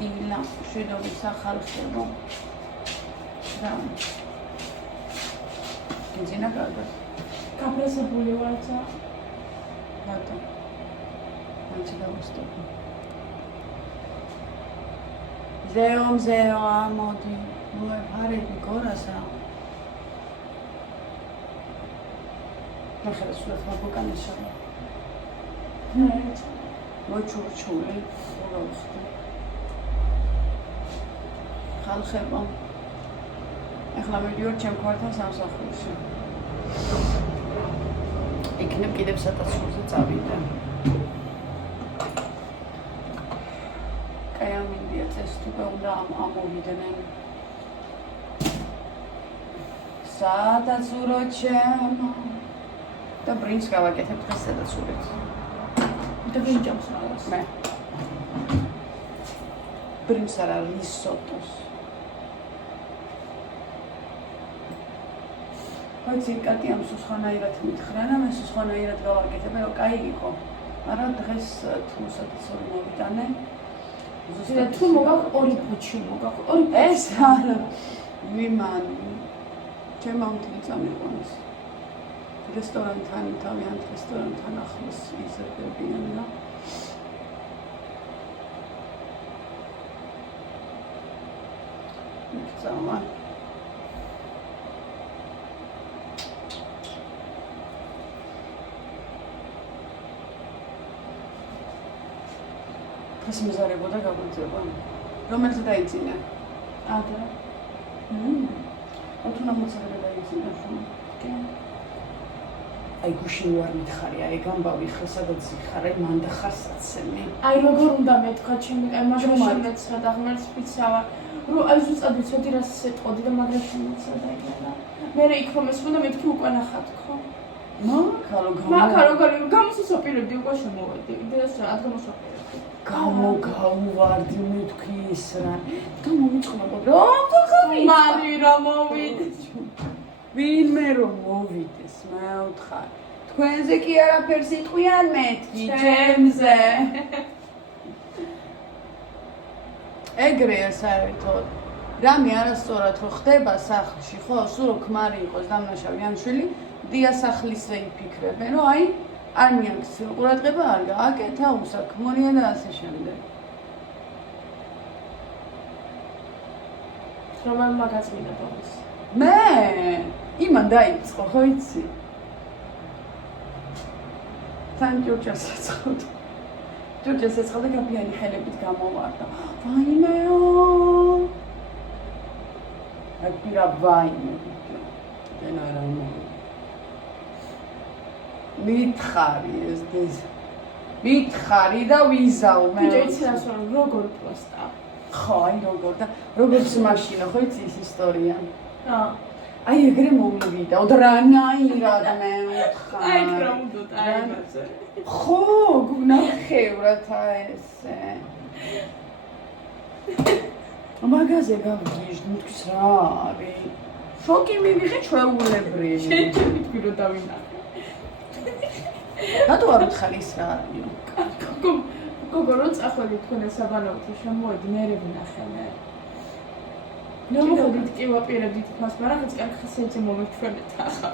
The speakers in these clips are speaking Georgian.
დილა შედობის ახალხებო და გიძინა კარგად გაფრესებული ვარცა რატო ანჩი დავუსტობ ზეო ამოდი მოეფარები გორასა ნახე სულაც მოგკანეშა მოჩურჩული უბრალოდ ხალხებო ახლა მივიდიოთ ჩემ კვარტალს სამსახურში იქნებ კიდევ სათასურზე წავიდე კაი ამინდია წესტუკვე უნდა ამოვიდნენ სადაც ურო ჩემო და ბრინჯს გავაკეთებ დღეს სადაც ურეთ და ვინჯობს რაღაც მე ბრინჯს არა რისოტოს ვიცი კატი ამ სხვანაირად მითხრა და მე სხვანაირად გავაკეთებ რომ კაი იყო მაგრამ დღეს თუ სადაც ორი მოვიტანე ზუსტად თუ მოგაქვს ორი ფოჩი მოგაქვს ორი ეს არა ვიმან ჩემ ამ წამიყვანეს რესტორანთან თავიანთ რესტორანთან ახლოს იზრდებიან და მიგწავა ეს მიზარებოდა გაგვიძება რომელზე დაიძინა ადრე ოთუნა მოцарება დაიძინა ხო აი გუშინ ვარ მითხარი აი გამბავი ხესადაც იხარ აი მან და ხარსაცემი აი როგორ უნდა მეთქვა ჩემი მაგრამ შემეცხრა და ღმერთს ვიცავა რომ აი ზუსტად ვიცოდი რა სეტყოდი და მაგრამ შემეცხრა და იგანა მე იქ რომ ეს უნდა მეთქი უკვე ნახат ხო მაგა როგორ გამოსასაპირებდი უკვე შემოვედი იდეას რა ადგამოსაპირებდი გაუვარდი მეთქი ის რა გამომიწყობა რომ თქარი მანი რა მოვიდი ვინმე რომ მოვიდეს მეუთხარ თქვენზე კი არაფერს იტყვიან მეთქი ჩემზე ეგრეა საერთოდ რამე არასწორად რო ხდება სახლში ხო სულ რო ქმარი იყოს დამნაშავე ან შვილი დიასახლისზე იფიქრებენ რომ აი არ მიაქცია ყურადღება არ გააკეთა უსაქმონია და ასე შემდეგ რომან მაგაც მინდა ბოლოს მე იმან დაიწყო ხო იცი თან ჯოჯას ეცხოდა ჯოჯას ეცხოდა გაფიანი ხელებით გამოვარდა ვაიმეო აი პირა ვაიმე დენ არა მითხარი ეს მითხარი და ვიზავ მე ვიცი რა როგორ პოსტა ხო აი როგორ და როგორც მაშინა ხო იცი ის ისტორია აი ეგრე მომივიდა ოდრანაირად მე ვთხარ აი რა უნდა დაიმაძე ხო გუნახევრად ესე მაგაზე გავგიჟდი მithkis რა არის შოკი მივიღე ჩვეულებრივი შეიძლება თქვი რომ დავინახე რატო არ ვთხარ ის რა არის გოგო რო წახვედი თქვენ საბანაოთი შემოვედი მე ვნახე მე ნომოდით კი ვაპირებდით მას მაგრამ ეს კარგი ხასიათზე მომეჩვენეთ ახლა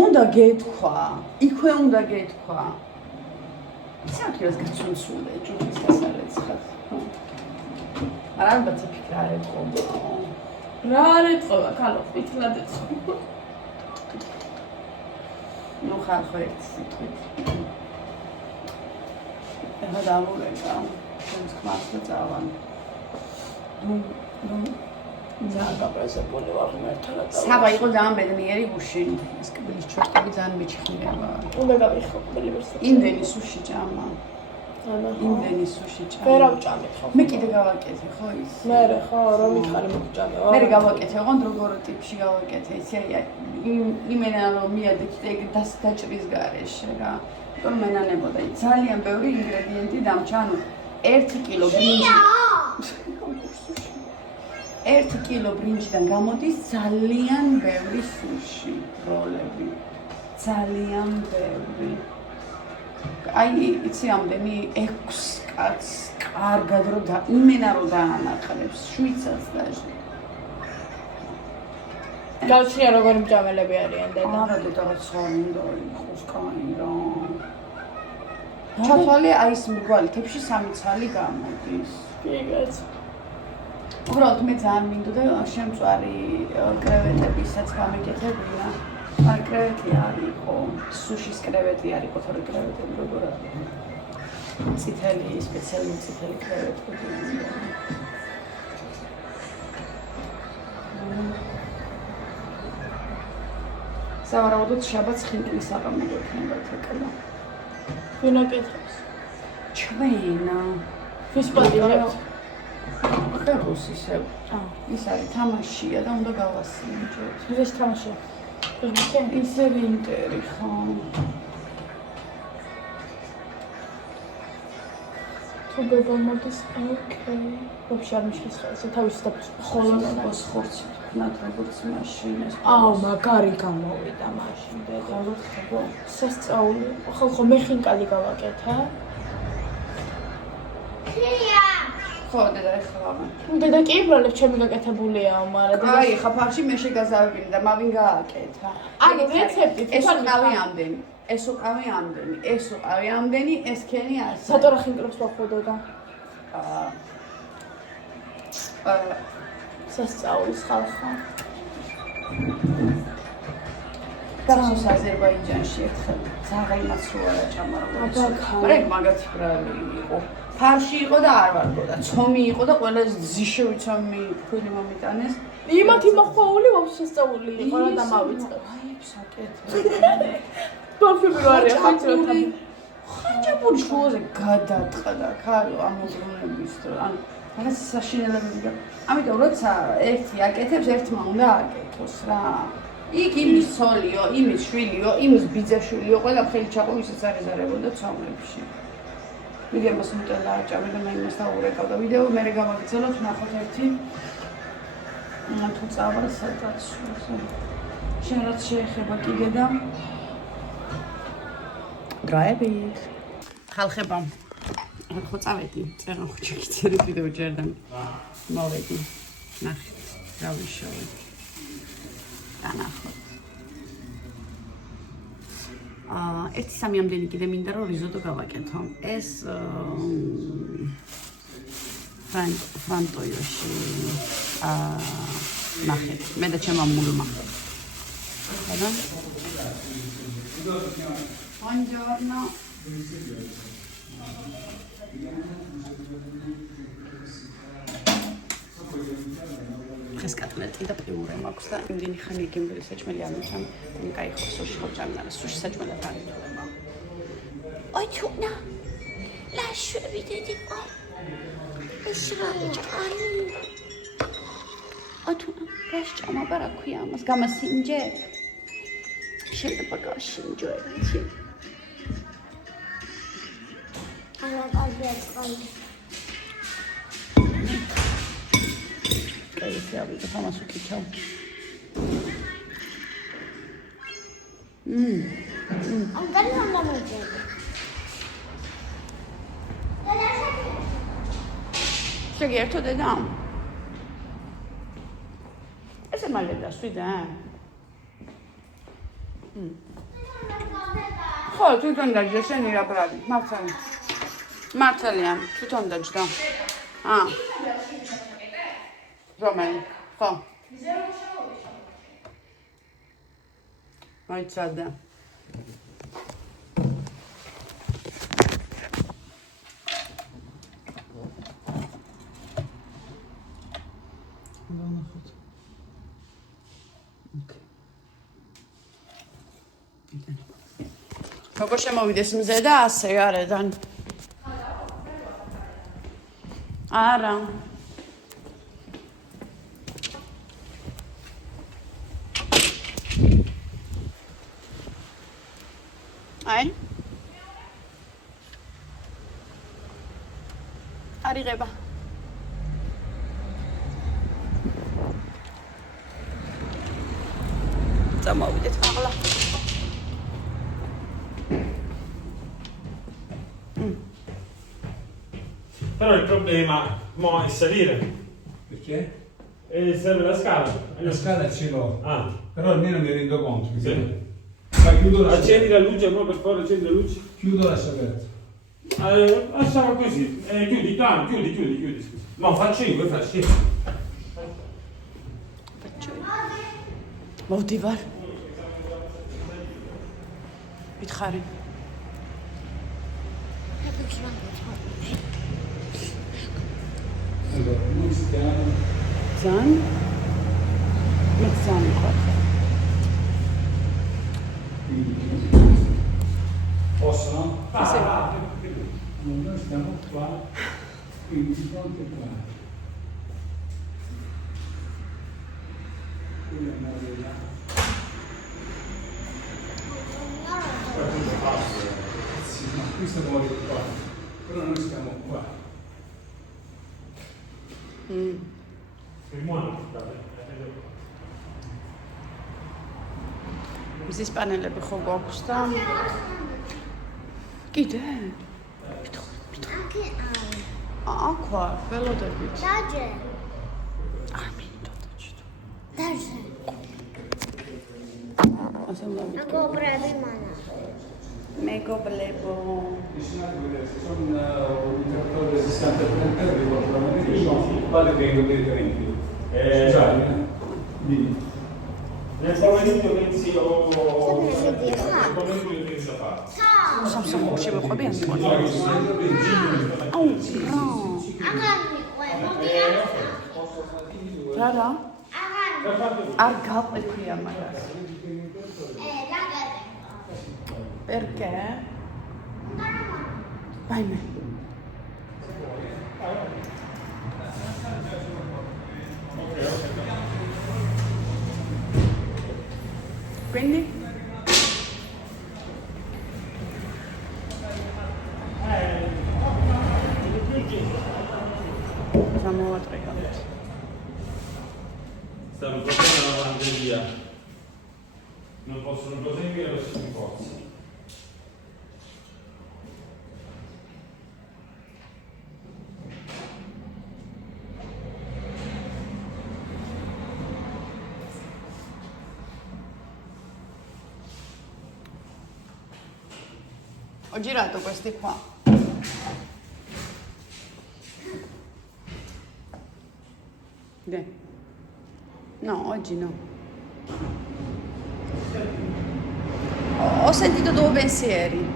უნდა გეთქვა იქვე უნდა გეთქვა საერთოდ გაცუნსულე ჯურის დასალეცხად არა ალბათ ფიქრა არ ეთქობა რა არ ეთქობა ქალო ფიქრად ეთქობა ნუ ხალხო ერთ სიტყვით ეხლა დავურეკა ჩემს ქმარს და წავან ზაგაბრაზებული ვარ მართლაც საბა იყო ძალიან ბედნიერი გუშინ ეს კბილის ჩორტები ძალიან მიჩხილება უნდა გავიხო უნივერსიტეტში იმდენი სუში ჭამა იმდენი სუში ჭამა ვერ ავჭამეთ ხო მე კიდე გავაკეთე ხო ის მე ხო რომ მითხარი მოგჭამეო მე გავაკეთე ოღონდ როგორ ტიპში გავაკეთე იცი აი იმენა რომ მიადეთ ეგ დაჭრის გარეშე რა რომ მენანებოდა ძალიან ბევრი ინგრედიენტი დამჭა ანუ 1 კილო ბრინჯი 1 კილო ბრინჯიდან გამოდის ძალიან ბევრი სუში როლები ძალიან ბევრი აი იცი ამდენი 6 კაცს კარგად რომ და იმენა რომ დაანახლებს შვიცარს დაჟე. გავჩნია როგორი მჭამელები არიან დედა. არა დედა როცა უნდა იყოს კაი რა. ჩათვალე აი ეს მრგვალითებში 3 ცალი გამოდის. გიგაც. უბრალოდ მე ძალიან მინდოდა შემწვარი კრევეტებისაც გამეკეთებინა. არ კრევეტი არ იყო, სუშის კრევეტი არ იყო, თორე კრევეტები როგორ არის. წითელი, სპეციალური წითელი კრევეტები. სავარაუდოდ შაბათს ხინკლის აღამი გექნებათ ეკლა. ვინ აკეთებს? ჩვენა. ვის პატიჟებს? ხებოს ისევ. ის არის თამაშია და უნდა გავასინჯოთ. ეს თამაშია. ისე ვინტერი ხო? თუ ბება მოდის, ოკეი. ვაფშე არ მიშლის ხა, ესე თავის ხოლოს ხორცი ნათ როგორც მაშინას. აუ, მაგარი გამოვიდა მაშინ დედა. ხოლოს ხებო. სასწაული. ხო, მე ხინკალი გავაკეთე. ხო, დედა ეხლა. დედა კი ბრალებს ჩემი გაკეთებულია, მაგრამ აი, ხა ფარში მე შეგაზავებინე და მავინ გააკეთა. აი, რეცეპტი ეს უკავი ამდენი. ეს უკავი ამდენი, ეს უკავი ამდენი, ეს ქენი არის. სატორა ხინკრებს ვახვდოდა. სასწაულის ხალხო. გასოს აზერბაიჯანში ერთხელ ზაღაიმაც რო არა ჭამარა. მაგრამ მაგათი ბრალი იყო. ფარში იყო და არ ვარგოდა. ცომი იყო და ყველა ზიშევი ცომი ფული მომიტანეს. იმათი მოხვეული ვაფშე სასწაული იყო რა დამავიწყე. აი, საკეთე. ბავშვები რა არის ხაჭროთა. ხაჭაპური შუაზე გადაწყდა ქალო ამ უზრუნების დრო. ანუ რაღაც საშინელებები და ამიტომ როცა ერთი აკეთებს, ერთმა უნდა აკეთოს რა. იქ იმის ცოლიო, იმის შვილიო, იმის ბიძაშვილიო, ყველა ხელი ჩაყო ისაც აღეზარებოდა ცომლებში. ვიდეოს მოტელა აჭამე და მე იმას დაურეკავდა. ვიდეო მე გავაგრძელოთ, ნახოთ ერთი. თუ წავალ სადაც. შენ რაც შეეხება კიდე და დრაები. ხალხება. ხო წავედი, წერან ხუჩი გიწერი ვიდეო ჯერდან. მოვედი. ნახეთ, რა ვიშოვე. დანახოთ. ერთი სამი ამდენი კიდე მინდა რომ რიზოტო გავაკეთო. ეს ფრანტოიოში ნახეთ, მე და ჩემმა მულმა. ხოდა? Buongiorno. ეს კატლეტი და პიურე მაქვს და იმდენი ხანი გემბელი საჭმელი ამოჩამ, იმ кай ხო სუში ხო ჭამნა, სუში საჭმელად არითულება. Ой, чудно. Лашу видите, о. Ишრაჭა. ათუნა, რას ჭამა ბარა ქვია ამას, გამასინჯე? შეიძლება გავშინჯო ერთი. არა, კარგია, წყალი. კაი, დავიდე ამას უკითხავ. ამ გარემო მომეწონა. შეგერთო დედა? ესე მალე დასვიდა? ხო, თვითონ დაჯდა შენი რა ბრალი, მართალი. მართალია, თვითონ დაჯდა. რომელი? ხო. მოიცადა. როგორ შემოვიდეს მზე და ასე გარედან. არა. აი. არიღება. წამოვიდეთ მაღლა. Però il problema mo è salire. Perché? E serve la scala. La scala ce l'ho, Ah. però almeno mi rendo conto che Sì. Ma chiudo la Accendi la luce, no, per favore, accendi la luce. Chiudo lascia aperto. Lasciamo così. Chiudi, no, chiudi, scusa. No, faccio io, faccio io. მოვდივარ. ვითხარი. Allora, noi stiamo... ძალიან მე ძალიან მიყვარს. Posso, no? Sì. Noi stiamo qua, quindi di fronte qua. Qui andare là. Sì, ma qui stiamo qua. Però noi stiamo qua. მზის პანელები ხო გვაქვს და კიდე? აქ ვარ, ველოდებით. დაჯე. არ მინდოდა ჩიტო. დაჯე. ასე უნდა ვიტყვი. მეგობრები მანა. მეგობლებო. Vicino a vedere se sono un trattore resistente a 30 euro, probabilmente sono vale che dei trenti. Scusate, dimmi. Nel pomeriggio pensi o... Sapete che fa? Nel pomeriggio pensi a fare. სამსახურში ვიყვები ან სხვა? Guarda, se io benzina, აუ, რა. აგანი ყובה. რა? აგანი. არ გავყიფია მაგას. დაგადე. Perché? Vaime. Quindi? Siamo a 3 minuti. Stanno portando la lavanderia. Non possono proseguire lo si forza. Ho girato questi qua. No, oggi no. Ho sentito due pensieri.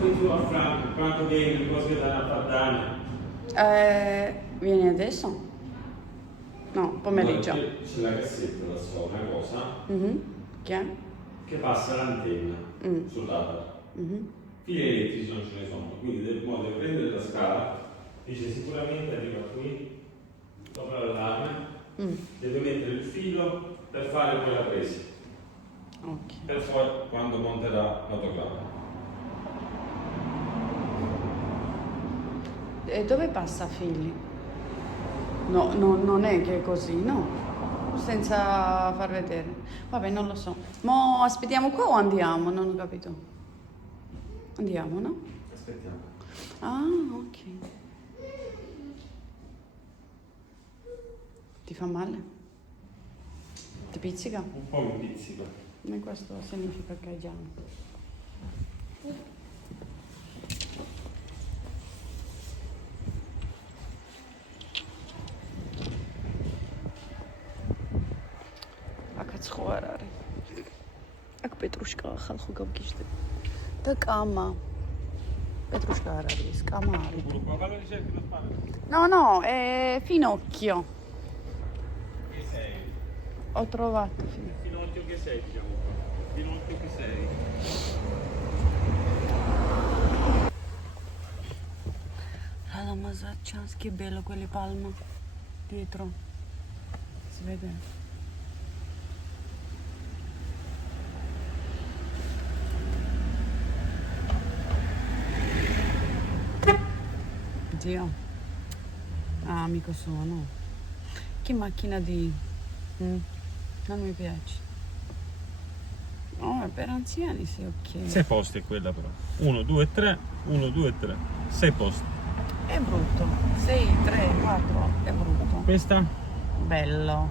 Tu a Franco, quando vieni, le cose da Padania. Vieni adesso? No, pomeriggio. C'è la cassetta da sopra, una cosa Che è? che passa l'antenna sull'altro. Fili elettrici non ce ne sono, quindi deve prendere la scala, dice sicuramente arriva qui, sopra l'allarme, deve mettere il filo per fare poi la presa. Ok. Per poi quando monterà l'autogramma. E dove passa figli? No, non è che è così, no? Senza far vedere. Vabbè, non lo so. Mo aspettiamo qua o andiamo? Non ho capito. Andiamo, no? Aspettiamo. Ah, ok. Ti fa male? Ti pizzica? Un po' mi pizzica. E questo significa che è già. აქაც ხო არ არის. აქ პეტრუშკა ახალ ხო გავგიჟდები. და კამა. Petrushka არ არის, კამა არის. No, è Finocchio. Che sei? Ho trovato Finocchio che sei, diciamo. Finocchio che sei. La Mazzaccianski, bello quelle palme dietro. Si vede? Zio. Ah, amico sono. Che macchina di... Non mi piace. No, è per anziani, sì, ok. 6 posti è quella però. 1, 2, 3, 1, 2, 3. 6 posti. È brutto. Sì, 3, 4, è brutto. Questa? Bello.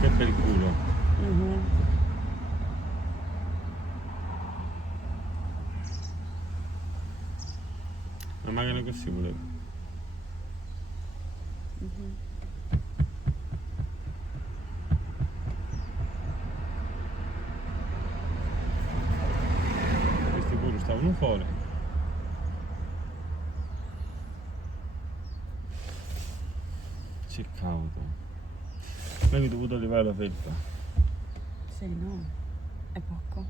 Che bel culo. Ma magari così volevo. Questi pure stavano fuori. C'è caldo. Quindi ho dovuto levare la felpa. Sì, no. È poco.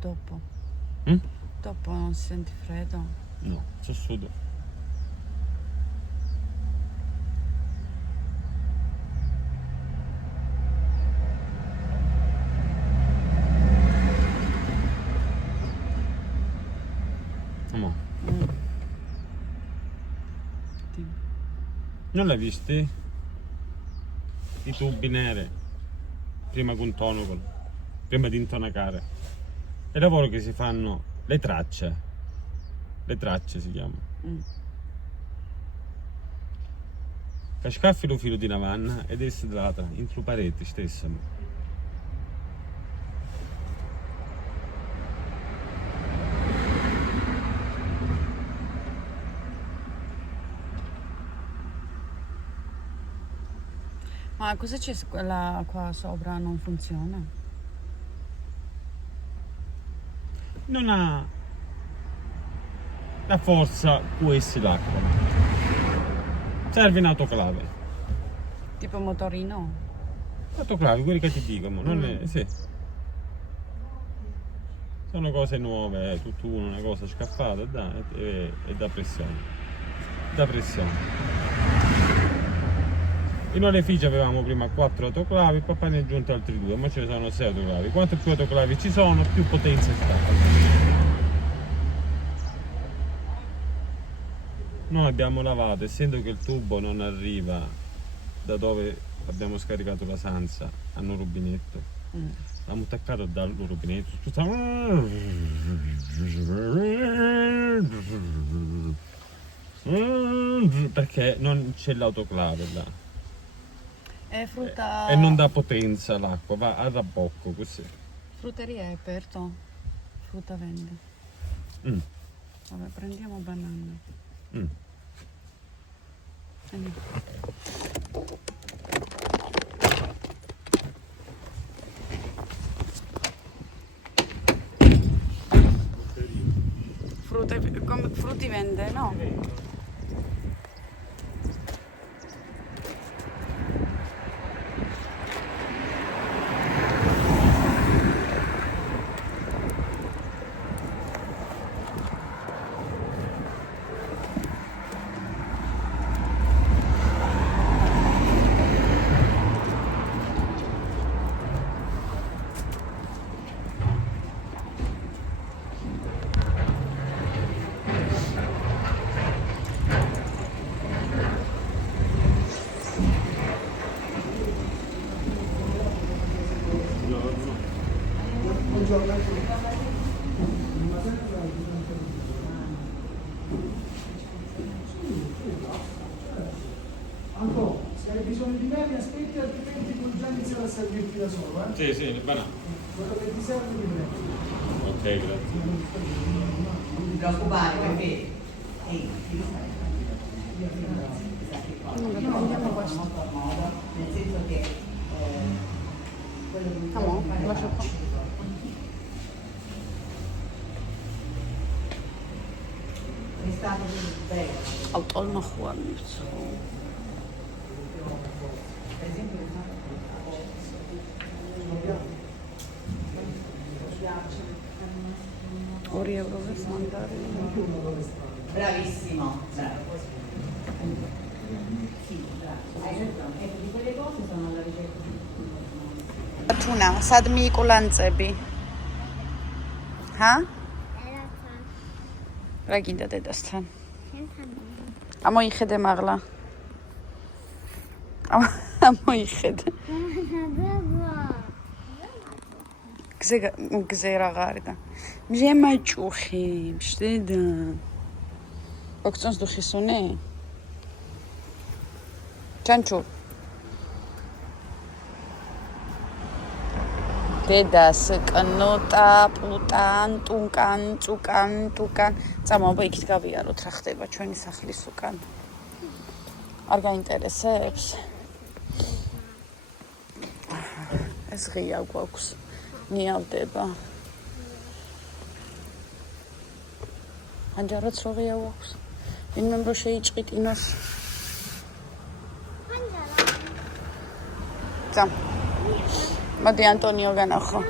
Dopo. Mm? Dopo non si sente freddo. No, c'è sudo. Amore. Sì. Non l'hai visti? I tubi neri, prima con tonacol, prima di intonacare. È il lavoro che si fanno le tracce si chiama. Che scaffi lo filo di navanna ed essa dall'altra, in su pareti stessa. Ma cosa c'è quella qua sopra? Non funziona? Non ha la forza può essere l'acqua. Serve un autoclave. Tipo motorino? Autoclavi, quelli che ti dicono, non è, sì. Sono cose nuove, tutto uno, una cosa scaffata e da pressione. Da pressione. In orefice avevamo prima 4 autoclavi, poi ne è aggiunto altri 2, ma ce ne sono 6 autoclavi. Quanto più autoclavi ci sono, più potenza sta. Noi abbiamo lavato, essendo che il tubo non arriva da dove abbiamo scaricato la sanza al rubinetto, l'abbiamo attaccato dal rubinetto, perché non c'è l'autoclave là. È frutta... E non dà potenza l'acqua, va a rabocco così. Frutteria è aperto? Frutta vende. Vabbè, prendiamo banana. Andiamo. Frutti vende, no? Anto, se hai bisogno di me mi aspetti, altrimenti poi già iniziare a servirti da solo, Sì, sì, le banane. Quello che ti serve di me. Ok, grazie. Non ti preoccupare perché Prendiamo questo. molto a modo, nel senso che quello che lascio qua. è stato bello. Alto juan. Per esempio €1 per mandare. bravissimo, bravo. Sì, bravo. Hai ragione. Ecco, di quelle cose sono alla ricerca di თუნა, სადმი იკულანწები? ჰა? რა გინდა დედასთან? ამოიხედე მაღლა. ამოიხედე. გზე რა ღარდა. მჟემაჭუხი, მშდედა. Boktsons duxisuni? Chanchu. Dedas კნოტა, პლუტან, ტუნკან, წუკან, ტუკან. წამოვა იქით გავიაროთ რა ხდება ჩვენი სახლის უკან. არ გაინტერესებს? ეს ღია გვაქვს. ნიავდება. ანჯარაც რო ღია გვაქვს. ვინმე რო შეიჭყით ინოს. წამ. მოდი ანტონიო განახო.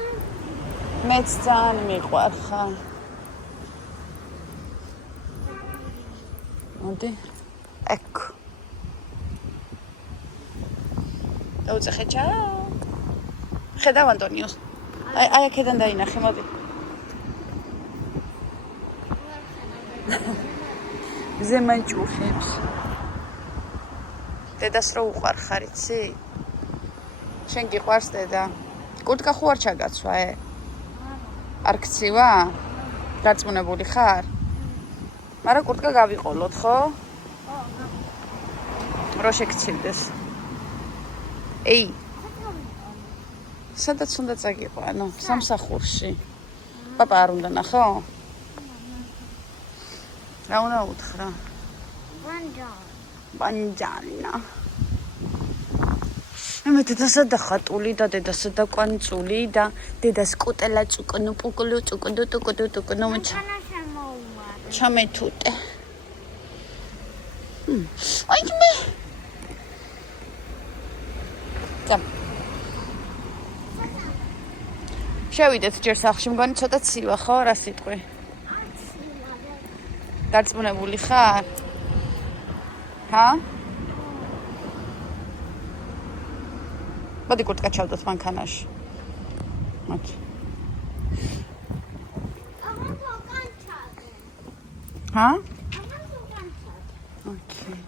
მეც ძალიან მიყვარხა. მოდი. ეკ. დაუწეხე ჩაო. ხედავ ანტონიოს. აი აქედან დაინახე, მოდი. ზემაიჭუხებს. დედას რო უყვარხარ, იცი? შენ გიყვარს დედა? კურტკა ხო არ ჩაგაცვა, არ გცივა? გაწმუნებული ხარ? მაგრამ კურტკა გავიყოლოთ, ხო? რო შეგცილდეს. ეი. სადაც უნდა წაგიყვანო? სამსახურში. პაპა არ უნდა ნახო? რა უნდა უთხრა? ბანჯანა. მე დედასა და ხატული და დედასა და კვანწული და დედას კუტელა წუკნუ პუკლუ წუკდუ ტუკდუ ტუკნუ ჩამეთუტე. აი მე. წამ. შევიდეთ ჯერ სახლში, მგონი ცოტა ცივა ხო, რა სიტყვი? დარწმუნებული ხარ? ჰა? მოდი კურტკა ჩავდოთ მანქანაში. მოდი. ჰა? ოკეი.